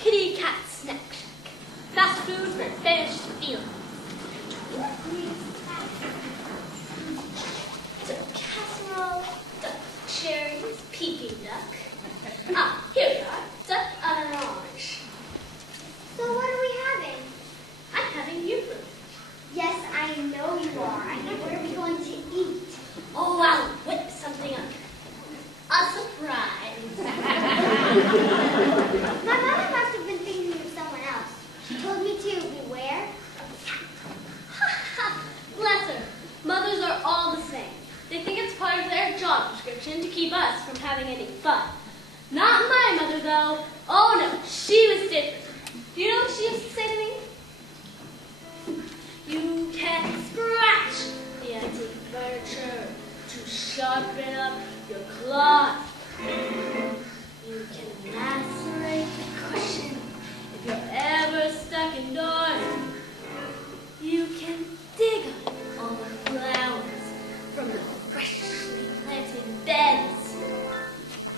kitty cat snack shack. Fast food for finished feelings. Duck casserole, duck cherries, Peking duck. Ah, here we are. Duck on an orange. So what are we having? I'm having you food. Yes, I know you are. What are we going to eat? Oh, I'll whip something up. A surprise. My mother must have been thinking of someone else. She told me to beware. Bless her. Mothers are all the same. They think it's part of their job description to keep us from having any fun. Not my mother, though. Oh, no, she was different. Do you know what she used to say to me? You can scratch the antique furniture to sharpen up your cloth. You can lacerate the cushion if you're ever stuck indoors. You can dig up all the flowers from the freshly planted beds.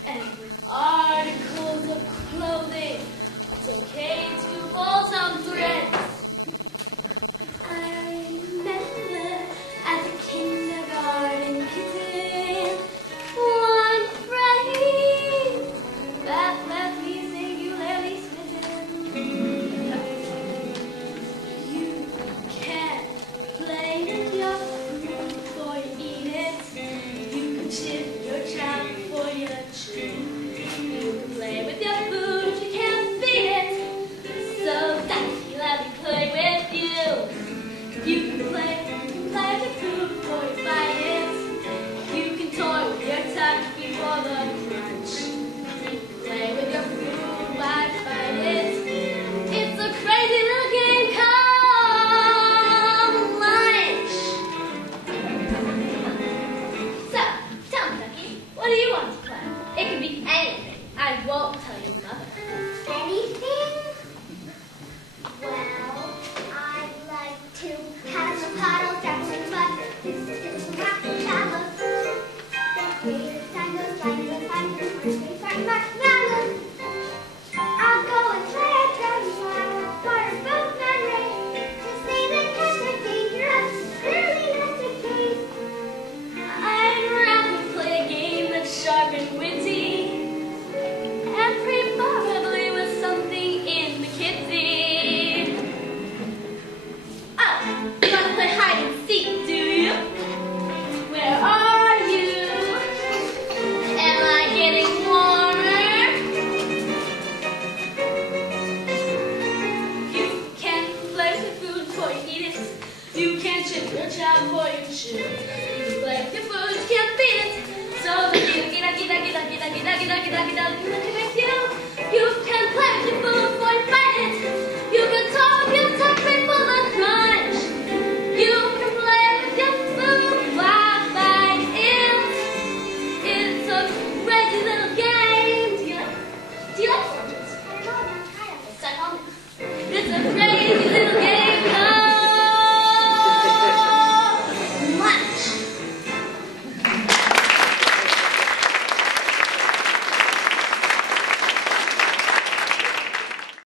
And with articles of clothing, it's okay to bolt on threads. I remember as a kindergarten kitten, one phrase that left me singularly smitten. You can play with your food before you eat it. You can chip your child before you chew. You can play with your food, you can't feed it. So that you let me play with you. You can play with your food before you bite it. You can toy with your touch before the crunch. You can play with your food while you bite it. It's a crazy little game called lunch. So, tell me, Ducky, what do you want to play? It can be anything. I won't tell you